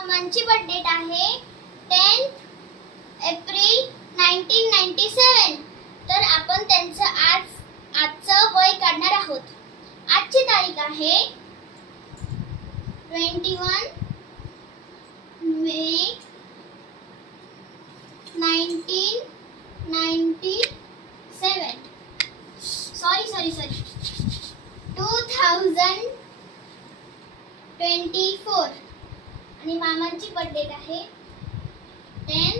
मामांची birth date आहे 10 April 1997. तर आपण त्यांचं आजचं वय काढणार आहोत. आजची तारीख आहे 21 मे 1997. सॉरी 2024. आणि मामांची बर्थ डेट आहे 10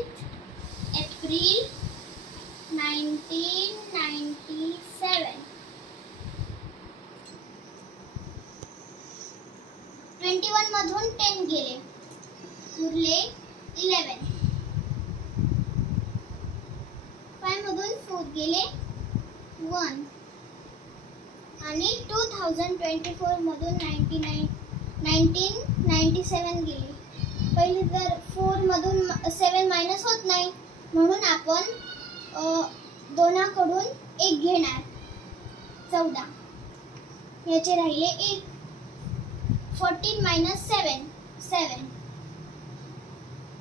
एप्रिल 1997. 21 मधून 10 गेले, उरले 11. 5 मधून 4 गेले 1. आणि 2024 मधून 1997 गेले. पहिले तर 4 मधून 7 मायनस होत नाही, म्हणून आपण दोनाकडून 1 घेणार. 14. याचे राहिले 1. 14 मायनस 7 7.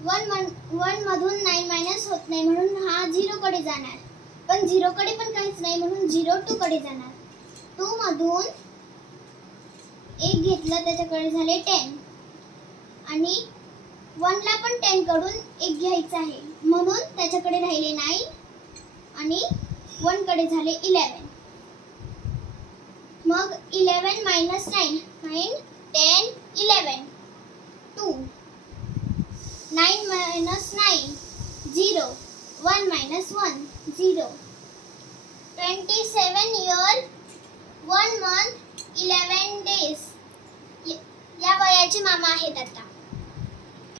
1 मधून 9 मायनस होत नाही, म्हणून हा 0 कडे जाणार. पण 0 कडे पण काहीच नाही, म्हणून 0 2 कडे जाणार. 2 मधून 1 घेतलं, त्याच्याकडे झाले 10. आणि 1 ला पण 10 कडून 1 घ्यायचं आहे, म्हणून त्याच्याकडे राहिले 9. आणि 1 कडे झाले 11. मग 11 minus 9 9 10 11 2. 9 minus 9 0. 1 minus 1 0. 27 years 1 month 11 days. या वयाचे मामा आहेत आता.